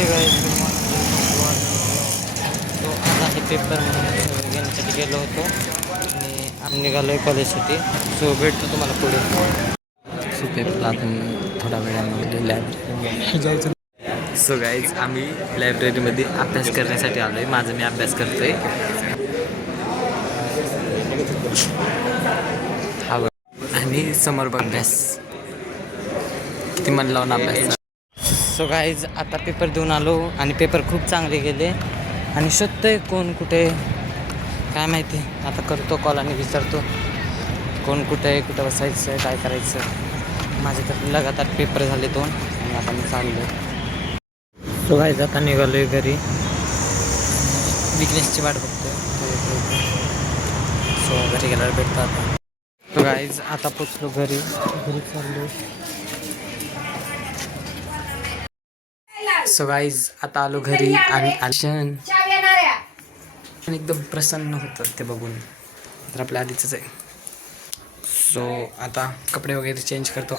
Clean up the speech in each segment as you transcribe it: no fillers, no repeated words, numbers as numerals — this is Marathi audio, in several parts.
तो आता हे पेपर घेण्यासाठी गेलो होतो आणि आम्ही निघालो आहे कॉलेजसाठी. सो भेटतो तुम्हाला पुढे. सो पेपरला आपण थोडा वेळामध्ये लायब्ररी जायचं. सो गाईज आम्ही लायब्ररीमध्ये अभ्यास करण्यासाठी आलो आहे. माझं मी अभ्यास करतो आहे. हा आणि समोर अभ्यास किती मन लावून अभ्यास. सो गाईज आता पेपर देऊन आलो आणि पेपर खूप चांगले गेले आणि शोधतोय कोण कुठे काय माहिती. आता करतो कॉल आणि विचारतो कोण कुठे आहे, कुठं बसायचं, काय करायचं. माझे तर लगातार पेपर झाले 2 आणि आता मी चाललो. सो गाईज आता निघालो आहे घरी. विघ्नेशची वाट बघतोय. सो घरी गेल्यावर भेटतो आता. सो गाईज आता पोचलो घरी चाललो. सो गाईज आता आलो घरी आणि आशन एकदम प्रसन्न होतं ते बघून. तर आपल्या आधीच आहे. सो आता कपडे वगैरे चेंज करतो.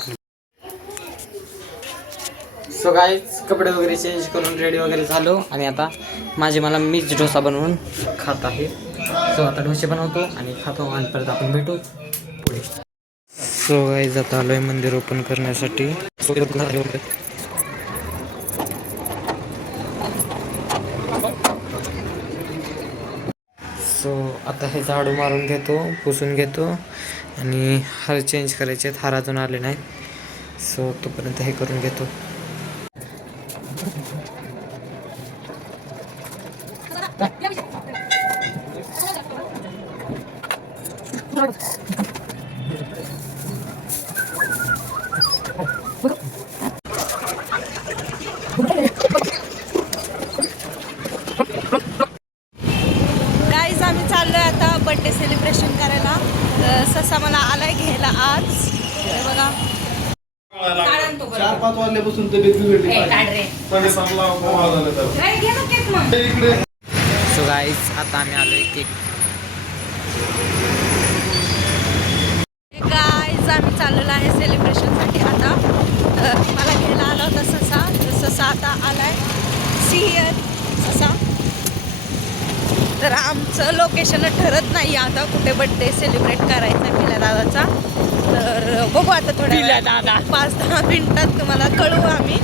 सो गाईज कपडे वगैरे चेंज करून रेडी वगैरे झालो आणि आता मला मीच डोसा बनवून खात आहे. सो आता डोसे बनवतो आणि खातो आणि परत आपण भेटू पुढे. सो गाईज आता आलो आहे मंदिर ओपन करण्यासाठी. सो आता हे झाडू मारून घेतो, पुसून घेतो आणि हार चेंज करायचे आहेत. हार अजून आले नाही. सो तोपर्यंत हे करून घेतो. आम्ही चाललोय आता बर्थडे सेलिब्रेशन करायला. ससा मला आलाय घ्यायला आज. बघा 4-5 वाजल्यापासून तब्येत बिघडली. सो गाईज आता आम्ही आलोय केक. गाईज आम्ही चाललेलो आहे सेलिब्रेशनसाठी. आता मला घ्यायला आला होता ससा. ससा आता आलाय. सिहियर ससा. तर आमचं लोकेशन ठरत नाही आता कुठे बर्थडे सेलिब्रेट करायचा आहे पिल्या दादाचा. तर बघू आता थोड्या दादा 5-10 मिनिटात तुम्हाला कळवू आम्ही.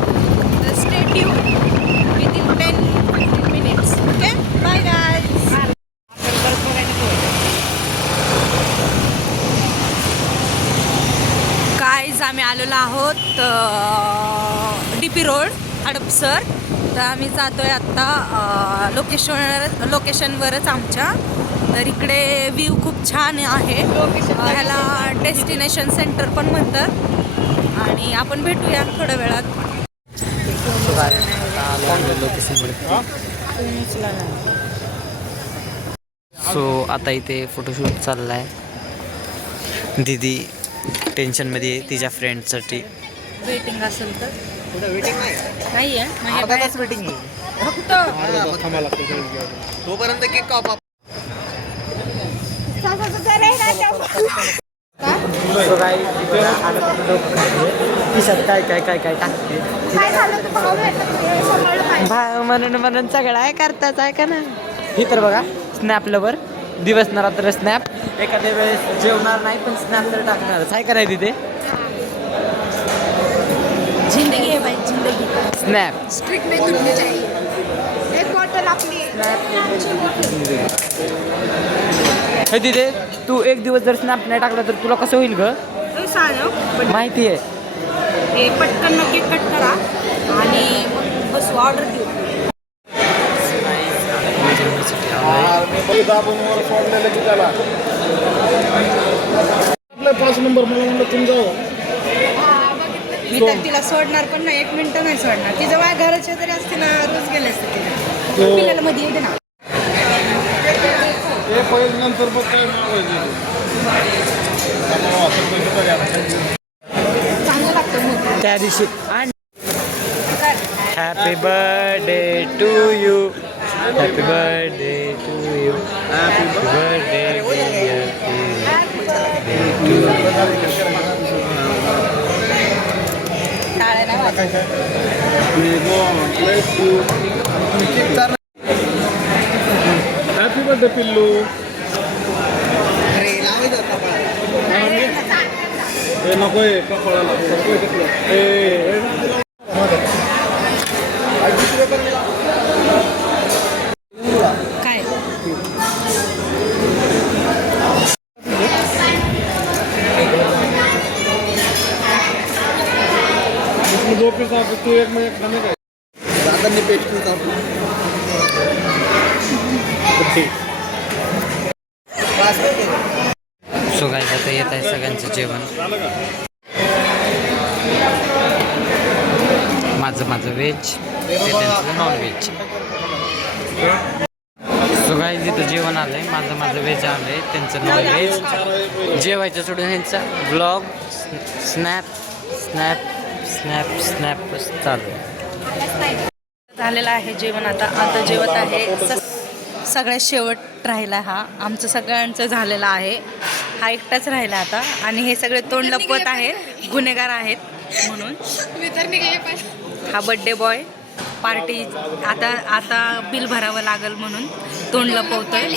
Stay tune within 10-15 minutes. Okay bye guys. Guys आम्ही आलेलो आहोत DP रोड हडपसर. तर आम्ही जातोय आत्ता लोकेशनवरच आमच्या. तर इकडे व्ह्यू खूप छान आहे. ह्याला डेस्टिनेशन सेंटर पण म्हणतात आणि आपण भेटूया थोड्या वेळात. सो आता इथे फोटोशूट चालला आहे. दीदी टेन्शनमध्ये आहे तिच्या फ्रेंडसाठी. वेटिंग असेल तर नाही आहे वेटिंग फक्त तोपर्यंत केक काप. काय काय काय काय टाकते म्हणून सगळं आहे करताच आहे का ना. ही तर बघा स्नॅप लवर दिवस न रात्र स्नॅप. एखाद्या वेळेस जेवणार नाही पण स्नॅप तर टाकणारच आहे. करायचं तिथे जिंदगी है भाई जिंदगी. स्नॅप स्ट्रिक नहीं तुटनी चाहिए. एक बॉटल आपली. हे तिथे तू एक दिवस जर स्नॅप नाही टाकला तर तुला कसं होईल ग माहिती आहे. हे पटकन केक कट करा आणि मग बस ऑर्डर देऊ. आपला 5 नंबर मला म्हणलं तुम्ही जाऊ. मी तर तिला सोडणार पण नाही. 1 मिनिट नाही सोडणार. ती जवळ घराच्या तरी असते ना रोज गेले असते तिला. पिल्याला मध्ये येते ना नंतर चांगलं लागतं मग त्या दिवशी. Happy birthday to you. Happy birthday to you. Happy birthday to you. टाळ्या नाही वाजवायच्या. हॅपी बर्थडे पिल्लू. हे नको आहे कपाळाला. काय दो पीस आप तू एक में खाने का दादांनी पेस्ट्री सो गाईज आता येत आहे सगळ्यांचं जेवण. माझं व्हेज, ते त्यांचं नॉनव्हेज. सो गाईज इथं जेवण आलंय. माझं व्हेज आलंय, त्यांचं नॉनव्हेज. जेवायचं सोडून ह्यांचा ब्लॉग स्नॅप चालू आहे. झालेलं आहे जेवण. आता जेवत आहे. सगळ्यात शेवट राहिला हा. आमचं सगळ्यांचं झालेलं आहे. हा एकटाच राहिला आता. आणि हे सगळे तोंड लपवत आहेत, गुन्हेगार आहेत म्हणून. हा बड्डे बॉय पार्टी आता बिल भरावं लागल म्हणून तोंड लपवतोय.